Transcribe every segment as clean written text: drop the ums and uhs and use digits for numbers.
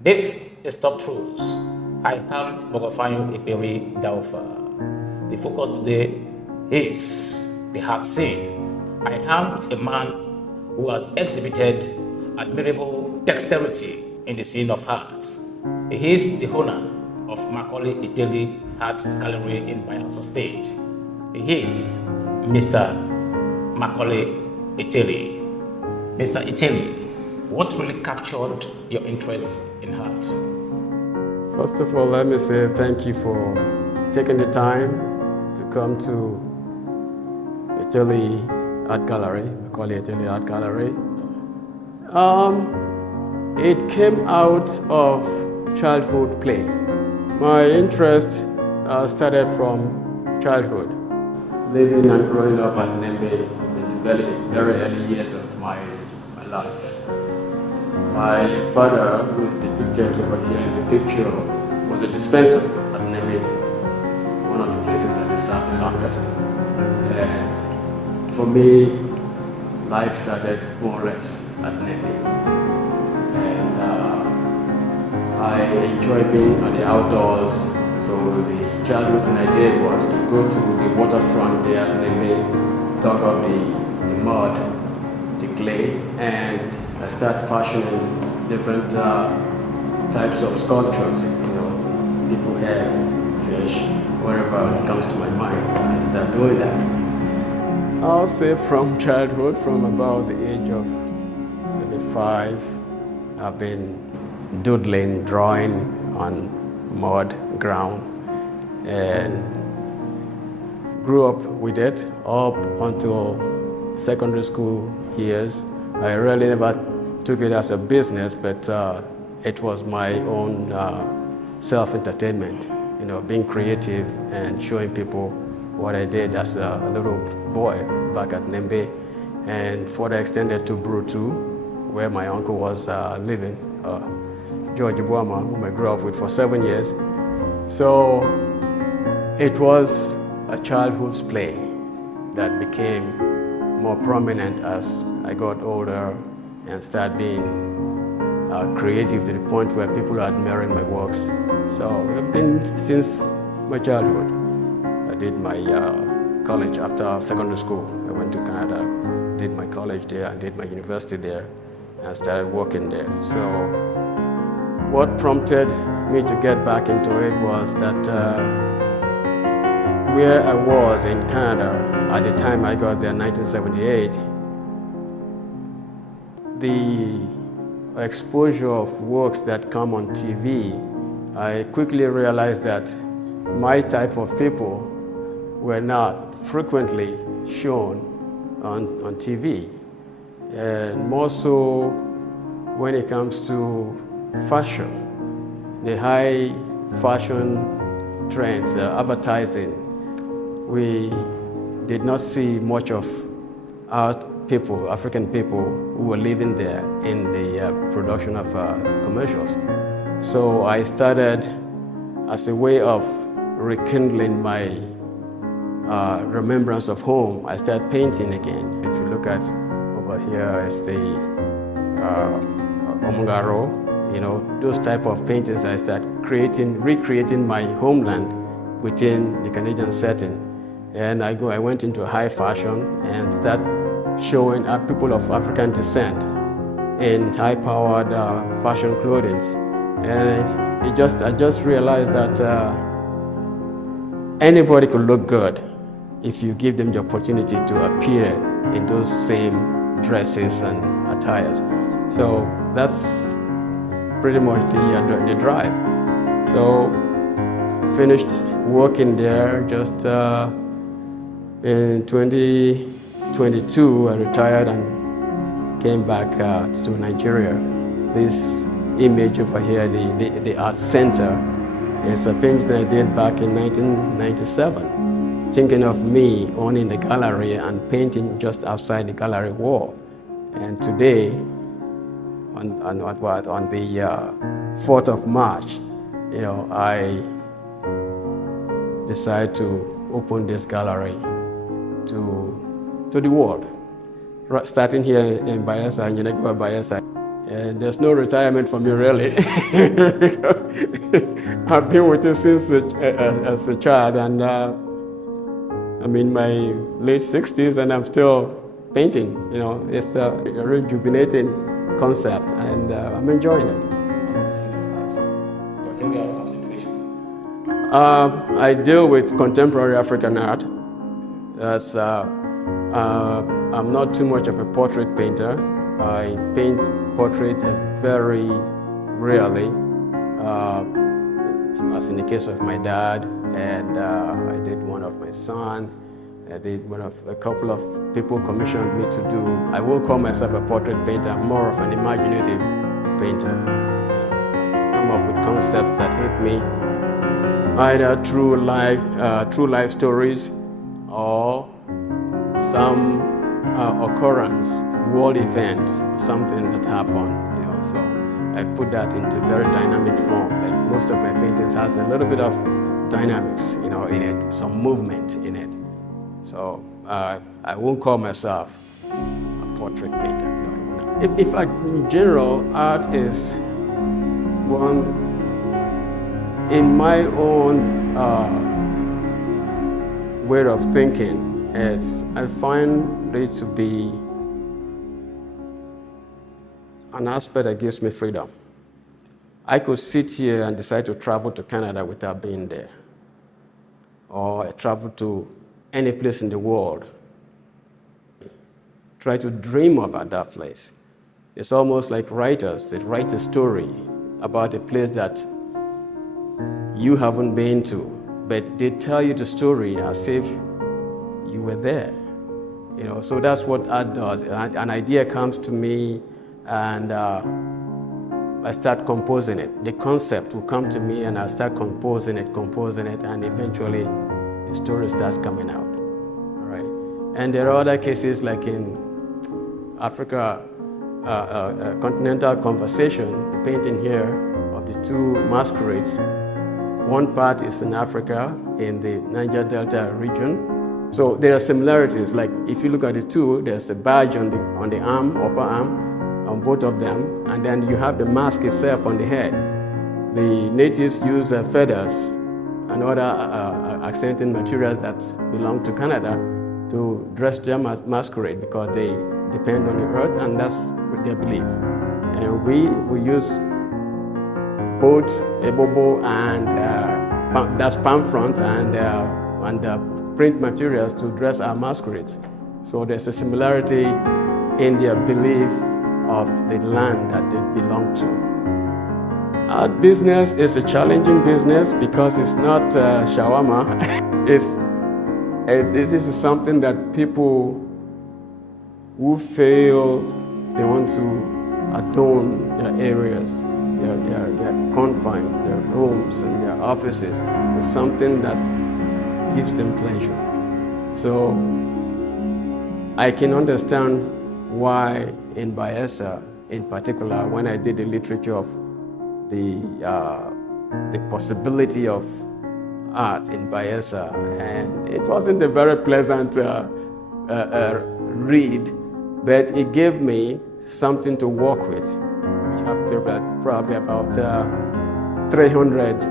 This is Top Truths. I am Mogofanyo Eteli Daufa. The focus today is the heart scene. I am with a man who has exhibited admirable dexterity in the scene of art. He is the owner of Macaulay Eteli Art Gallery in Bayelsa State. He is Mr. Macaulay Eteli. Mr. Eteli, what really captured your interest in art? First of all, let me say thank you for taking the time to come to Eteli Art Gallery, Macaulay Eteli Art Gallery. It came out of childhood play. My interest started from childhood. Living and growing up at Nembe in the very early years of my life. My father, who is depicted over here in the picture, was a dispenser at Nembe, one of the places that he served the longest. And for me, life started more or less at Nembe. And I enjoy being on the outdoors. So the childhood thing I did was to go to the waterfront there at Nembe, dug up the mud, the clay, and I started fashioning different types of sculptures, people heads, fish, whatever comes to my mind. I start doing that. I'll say from childhood, from about the age of maybe 5, I've been doodling, drawing on mud, ground, and grew up with it up until secondary school years. I really never took it as a business, but it was my own self-entertainment, being creative and showing people what I did as a little boy back at Nembe, and further extended to Bru 2, where my uncle was living, George Buama, whom I grew up with for 7 years. So it was a childhood's play that became more prominent as I got older and started being creative to the point where people are admiring my works. So I've been since my childhood. I did my college after secondary school. I went to Canada, did my college there, and did my university there, and started working there. So what prompted me to get back into it was that where I was in Canada at the time I got there in 1978, the exposure of works that come on TV, I quickly realized that my type of people were not frequently shown on TV. And more so when it comes to fashion, the high fashion trends, advertising, we did not see much of our people, African people, who were living there in the production of commercials. So I started, as a way of rekindling my remembrance of home, I started painting again. If you look at over here, it's the Omungaro, those type of paintings. I started recreating my homeland within the Canadian setting. And I went into high fashion and started showing people of African descent in high-powered fashion clothing. And I just realized that anybody could look good if you give them the opportunity to appear in those same dresses and attires. So that's pretty much the drive. So finished working there just in 2022. I retired and came back to Nigeria. This image over here, the art center, is a painting I did back in 1997, thinking of me owning the gallery and painting just outside the gallery wall. And today, on the 4th of March, I decided to open this gallery to the world. Starting here in Bayelsa, Bayelsa, And there's no retirement for me really, because I've been with it since as a child, and I'm in my late 60s and I'm still painting. You know, it's a rejuvenating concept, and I'm enjoying it. Your area of concentration? I deal with contemporary African art. That's, I'm not too much of a portrait painter. I paint portraits very rarely, as in the case of my dad, and I did one of my son. I did one of a couple of people commissioned me to do. I won't call myself a portrait painter. I'm more of an imaginative painter. Come up with concepts that hit me, either through life stories or some occurrence, world event, something that happened. You know, so I put that into very dynamic form. Like most of my paintings has a little bit of dynamics, you know, in it, some movement in it. So I won't call myself a portrait painter. No. In fact, in general, art is one, in my own way of thinking, I find it to be an aspect that gives me freedom. I could sit here and decide to travel to Canada without being there, or I travel to any place in the world. Try to dream about that place. It's almost like writers, they write a story about a place that you haven't been to, but they tell you the story as if you were there. You know, so that's what art does. An idea comes to me, and I start composing it. The concept will come to me, and I start composing it, and eventually the story starts coming out. Right? And there are other cases, like in Africa, Continental Conversation, the painting here of the two masquerades. One part is in Africa, in the Niger Delta region. So there are similarities. Like if you look at the two, there's a badge on the arm, upper arm, on both of them, and then you have the mask itself on the head. The natives use feathers and other accenting materials that belong to Canada to dress their masquerade, because they depend on the earth, and that's what they believe. And we use both ebobo and that's palm front and print materials to dress our masquerades. So there's a similarity in their belief of the land that they belong to. Art business is a challenging business because it's not shawarma. This is something that people who feel they want to adorn their areas, their confines, their homes and their offices with something that gives them pleasure. So I can understand why in Bayelsa, in particular, when I did the literature of the possibility of art in Bayelsa, and it wasn't a very pleasant read, but it gave me something to work with. We have probably about 300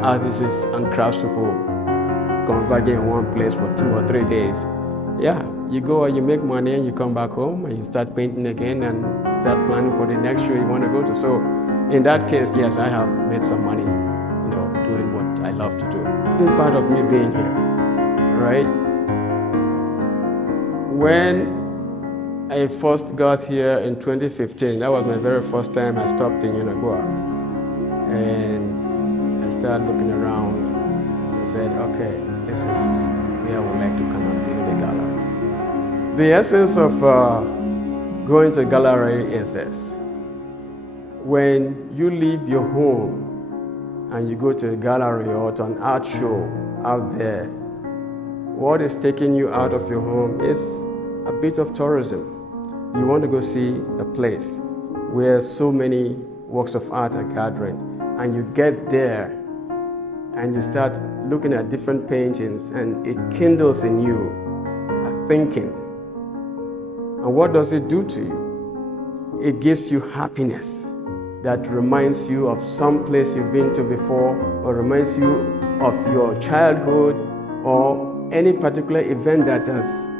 artists and craftspeople converging in one place for 2 or 3 days. Yeah, you go and you make money and you come back home and you start painting again and start planning for the next show you want to go to. So in that case, yes, I have made some money, you know, doing what I love to do. It's part of me being here, right? When I first got here in 2015, that was my very first time I stopped in Yenagoa. And I started looking around and said, okay, this is where I would like to come and build a gallery. The essence of going to a gallery is this. When you leave your home and you go to a gallery or to an art show out there, what is taking you out of your home is a bit of tourism. You want to go see a place where so many works of art are gathering, and you get there and you start looking at different paintings, and it kindles in you a thinking. And what does it do to you? it gives you happiness that reminds you of some place you've been to before, or reminds you of your childhood, or any particular event that has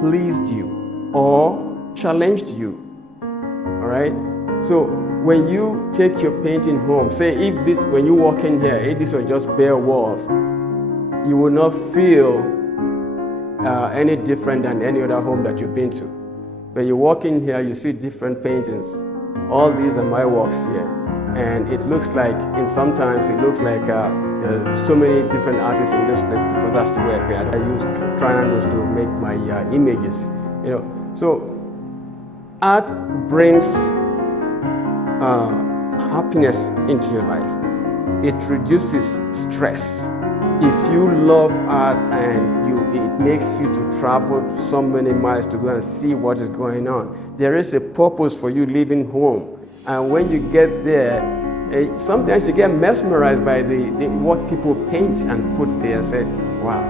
pleased you or challenged you. All right? So when you take your painting home, say if this, when you walk in here, if this were just bare walls, you will not feel any different than any other home that you've been to. When you walk in here, you see different paintings. All these are my works here. And it looks like, and sometimes it looks like so many different artists in this place, because that's the way I paint. I use triangles to make my images. You know, so art brings happiness into your life. It reduces stress. If you love art and it makes you to travel so many miles to go and see what is going on, there is a purpose for you leaving home. And when you get there, sometimes you get mesmerized by what people paint and put there. Said, wow,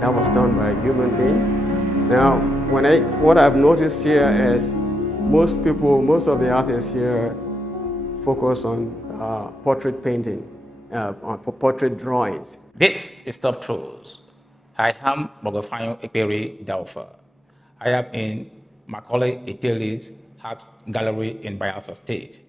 that was done by a human being. Now, what I've noticed here is most of the artists here focus on portrait painting, on portrait drawings. This is Top Truths. I am Macaulay Ekperi Daufa. I am in Macaulay Eteli's Art Gallery in Bayelsa State.